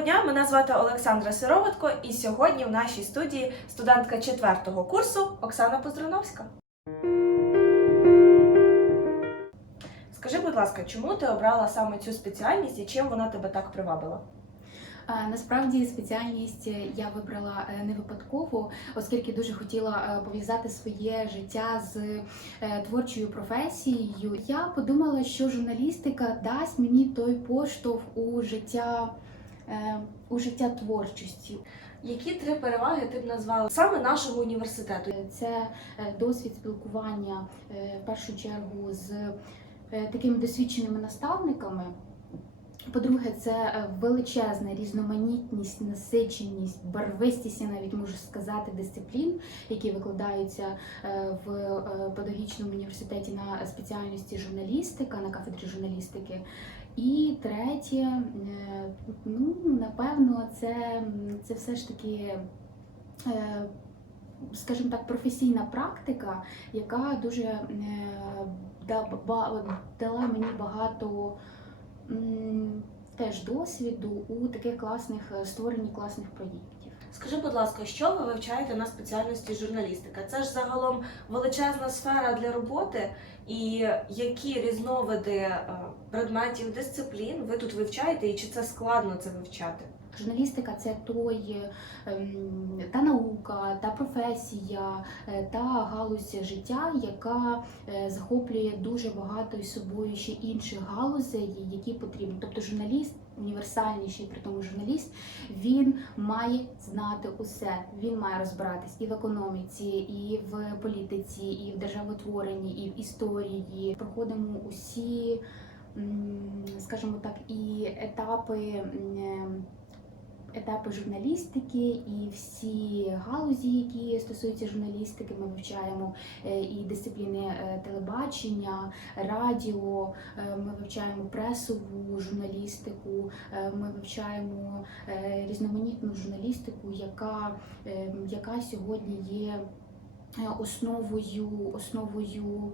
Дня, мене звати Олександра Сироватко, і сьогодні в нашій студії студентка четвертого курсу Оксана Поздруновська. Скажи, будь ласка, чому ти обрала саме цю спеціальність і чим вона тебе так привабила? Насправді спеціальність я вибрала е, не випадково, оскільки дуже хотіла е, пов'язати своє життя з е, творчою професією. Я подумала, що журналістика дасть мені той поштовх у життя, е, у життя творчості. Які три переваги ти б назвала саме нашого університету? Це е, досвід спілкування е, в першу чергу з е, такими досвідченими наставниками. По-друге, це е, величезна різноманітність, насиченість, барвистість, я навіть можу сказати, дисциплін, які викладаються е, в е, педагогічному університеті на спеціальності журналістика, на кафедрі журналістики. І третє, ну напевно, це, це все ж таки. Скажімо так, професійна практика, яка дуже дала мені багато теж досвіду у таких класних е, створенні класних проєктів. Скажи, будь ласка, що ви вивчаєте на спеціальності журналістика? Це ж загалом величезна сфера для роботи, і які різновиди е, предметів, дисциплін ви тут вивчаєте, і чи це складно це вивчати? Журналістика це той ем, та наука, та професія, е, та галузь життя, яка е, захоплює дуже багато із собою ще інших галузей, які потрібні. Тобто журналіст, універсальніший при тому журналіст, він має знати усе. Він має розбиратись і в економіці, і в політиці, і в державотворенні, і в історії. Проходимо усі, скажімо так, і етапи. Етапи журналістики і всі галузі, які стосуються журналістики, ми вивчаємо е, і дисципліни е, телебачення, радіо, е, ми вивчаємо пресову журналістику, ми вивчаємо різноманітну журналістику, яка, яка сьогодні є основою, основою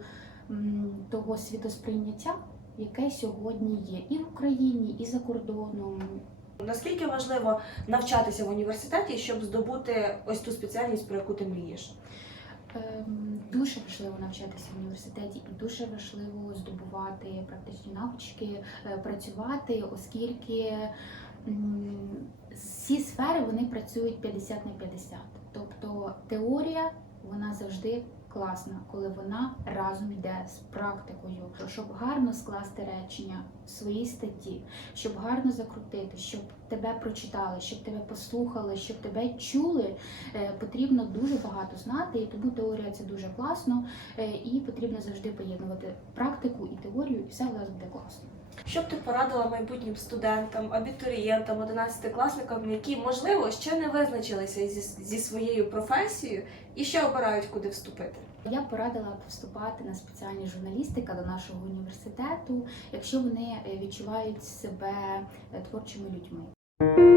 того світосприйняття, яке сьогодні є і в Україні, і за кордоном. Наскільки важливо навчатися в університеті, щоб здобути ось ту спеціальність, про яку ти мрієш? Ем, Дуже важливо навчатися в університеті і дуже важливо здобувати практичні навички, е, працювати, оскільки ці сфери вони працюють 50 на 50. Тобто теорія вона завжди класна, коли вона разом йде з практикою, щоб гарно скласти речення в своїй статті, щоб гарно закрутити, щоб тебе прочитали, щоб тебе послухали, щоб тебе чули е, потрібно дуже багато знати, і тому теорія це дуже класно, е, і потрібно завжди поєднувати практику і теорію, і все в нас буде класно. Що б ти порадила майбутнім студентам, абітурієнтам, одинадцятикласникам, які можливо ще не визначилися зі, зі своєю професією і ще обирають, куди вступити? Я порадила поступати на спеціальні журналістика до нашого університету, якщо вони е, відчувають себе е, творчими людьми.